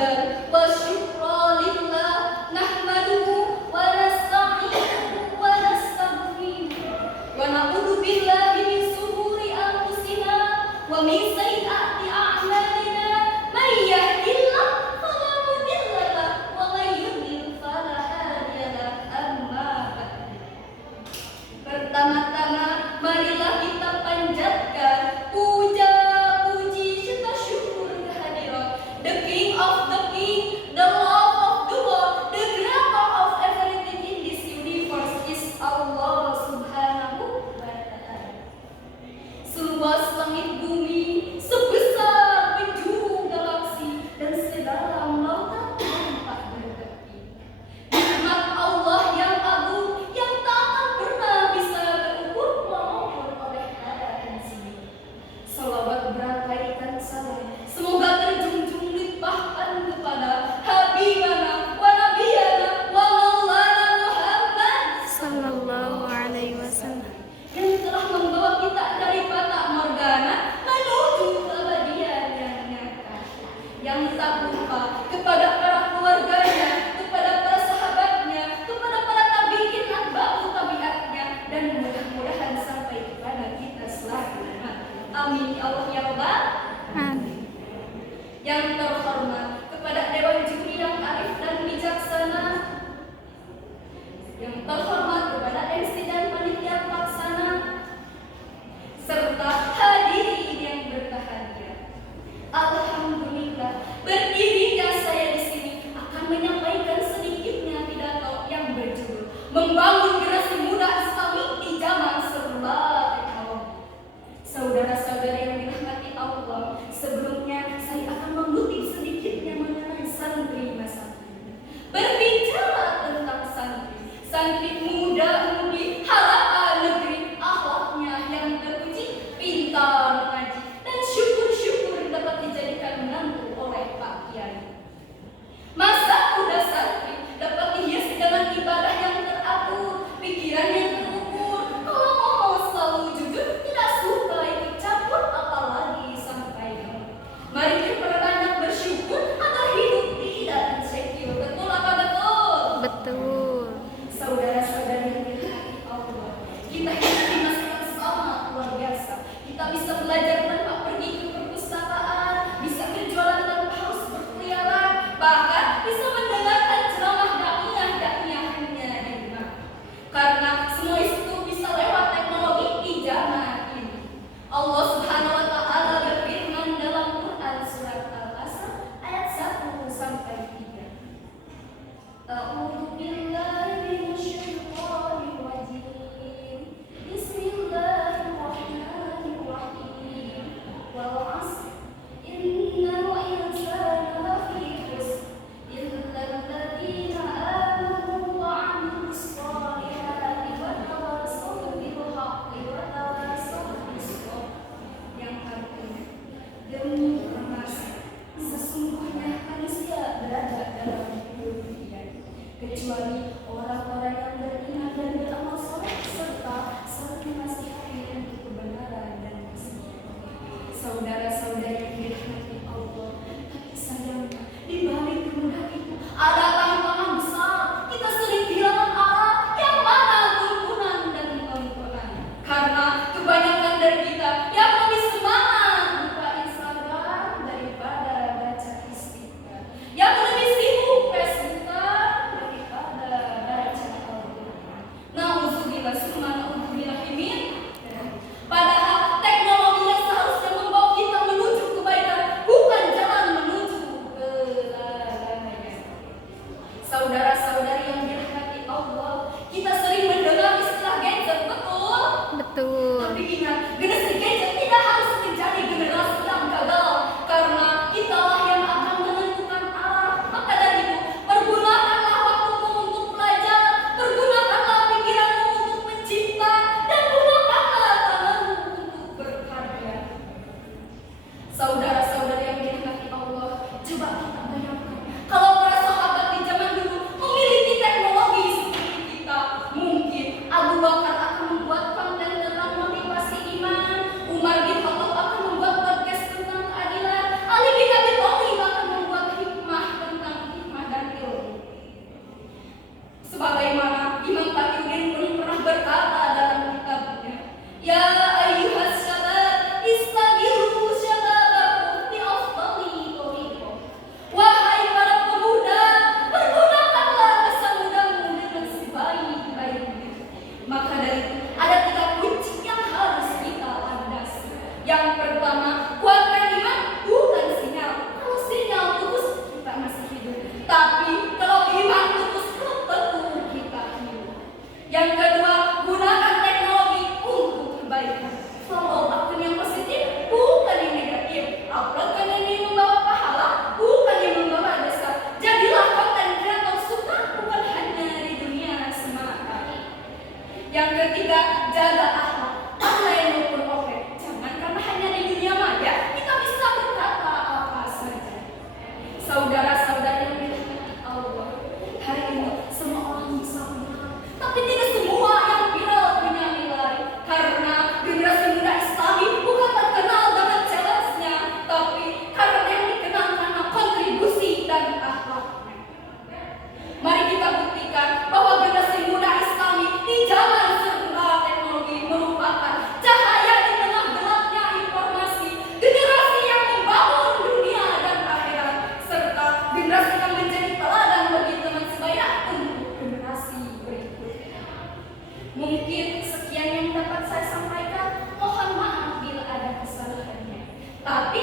hamdan wa syukra lillah nahmaduhu wa nasta'inuhu wa nastaghfiruh wa na'udzu billahi min shururi anfusina wa min sayyiati a'malina may yahdihillahu fala mudilla lahu wa may yudlil fala hadiya lahu amma ba'd. Pertama-tama marilah kita panjatkan puja puji serta syukur kehadirat the King of the King, the Lord of the world, the creator of everything in this universe is Allah Subhanahu wa ta'ala. Seluas langit bumi, sebesar penjuru galaksi dan sedalam lautan tanpa bertepi. Nikmat Allah yang agung yang tak akan pernah bisa terukur maupun oleh kata dan sini. Salawat berakaikan salam semoga terjunjung limpahkan kepada Habibana wa Nabiyana wa Maulana Muhammad Sallallahu alaihi wasallam. yang telah membawa kita dari fata morgana menuju keabadian yang nyata. Yang tak lupa kepada para keluarganya, kepada para sahabatnya, kepada para tabi'in atba'u tabi'atnya, dan mudah-mudahan sampai kepada kita selamanya. Amin ya Allah ya Rabbal. Amin. Yang terhormat kepada Dewan Juri yang arif dan bijaksana, yang terhormat kepada MC dan panitia pelaksana, serta hadirin yang berbahagia. Alhamdulillah, berdirinya saya di sini akan menyampaikan sedikitnya pidato yang berjudul Membangun Generasi Muda Islami di Zaman Serba Teknologi. Saudara-saudara yang dirahmati Allah, sebelumnya saya akan mengutip sedikitnya mengenai santri masa kini. Berbicara tentang santri muda-mudi harapan negeri, akhlaknya yang terpuji, pintar mengaji, dan syukur-syukur dapat dijadikan menantu oleh Pak Kiai. Masa muda santri dapat dihiasi dengan ibadah yang teratur, pikiran yang terukur, kalau ngomong selalu jujur, tidak suka ikut campur apalagi sampai ngomong. Mari kita banyak bersyukur agar hidup tidak insecure. Betul apa betul? Betul. Saudara-saudari yang dirahmati Allah, kita hidup di masa yang sangat luar biasa. Kita bisa belajar tanpa pergi ke perpustakaan, bisa berjualan tanpa harus berkeliaran, bahkan bisa mendengarkan ceramah dakwah hanya di rumah. Karena semua itu bisa lewat teknologi di zaman ini. Allah Subhanahu wa ta'ala berfirman dalam Quran surat Al-Asr ayat 1 sampai 3. A'udzu billahi minasyaitonir rajim. Bismillahirrahmanirrahim. Wal 'asr innal insana lafi khusr illa alladziina aamanu wa 'amilus shalihati wa tawassaw bil haqqi wa tawassaw bis sabr. Yang artinya, demi emas, sesungguhnya manusia berada dalam kerugian, kecuali orang-orang yang beriman dan beramal saleh serta saling menasihati untuk kebenaran dan keselamatan. Saudara-saudari yang dirahmati Allah, tapi sayangnya di balik kemudahan itu ada tantangan besar. Kita sering kehilangan arah yang mana tuntunan dan tontonan. Karena kebanyakan dari kita yang lebih semangat buka Instagram daripada baca istighfar, yang lebih sibuk Facebookan daripada baca Al-Quran. Nauzubillah summa nauzubillah min. Padahal teknologi yang seharusnya membawa kita menuju kebaikan bukan jalan menuju kelalaian. Saudara-saudari yang dirahmati Allah, kita sering mendengar istilah gadget, betul? Betul. Tapi ingat, generasi gadget tidak harus menjadi generasi yang gagal, karena italah yang akan menentukan arah. Maka dari itu, pergunakanlah waktumu untuk belajar, pergunakanlah pikiranmu untuk mencipta, dan gunakanlah tanganmu untuk berkarya. Saudara-saudari yang dirahmati Allah, coba kita bayangkan, kalau para sahabat di zaman dulu memiliki teknologi seperti kita, mungkin Abu Bakar akan membuat konten tentang motivasi Yang ketiga, jaga akhlak. Online maupun offline. Jangan karena hanya di dunia maya kita bisa berkata apa saja. Saudara-saudari yang dirahmati Allah, hari ini semua orang bisa viral, tapi tidak semua yang viral punya nilai. Karena generasi muda Islami bukan terkenal dengan challenge-nya, tapi karena yang dikenal karena kontribusi dan akhlaknya. Mari kita buktikan bahwa generasi muda Islami di zaman serba teknologi merupakan cahaya di tengah gelapnya informasi, generasi yang membangun dunia dan akhirat, serta generasi yang menjadi teladan bagi teman sebaya untuk generasi berikutnya. Mungkin sekian yang dapat saya sampaikan. Mohon maaf bila ada kesalahannya. Tapi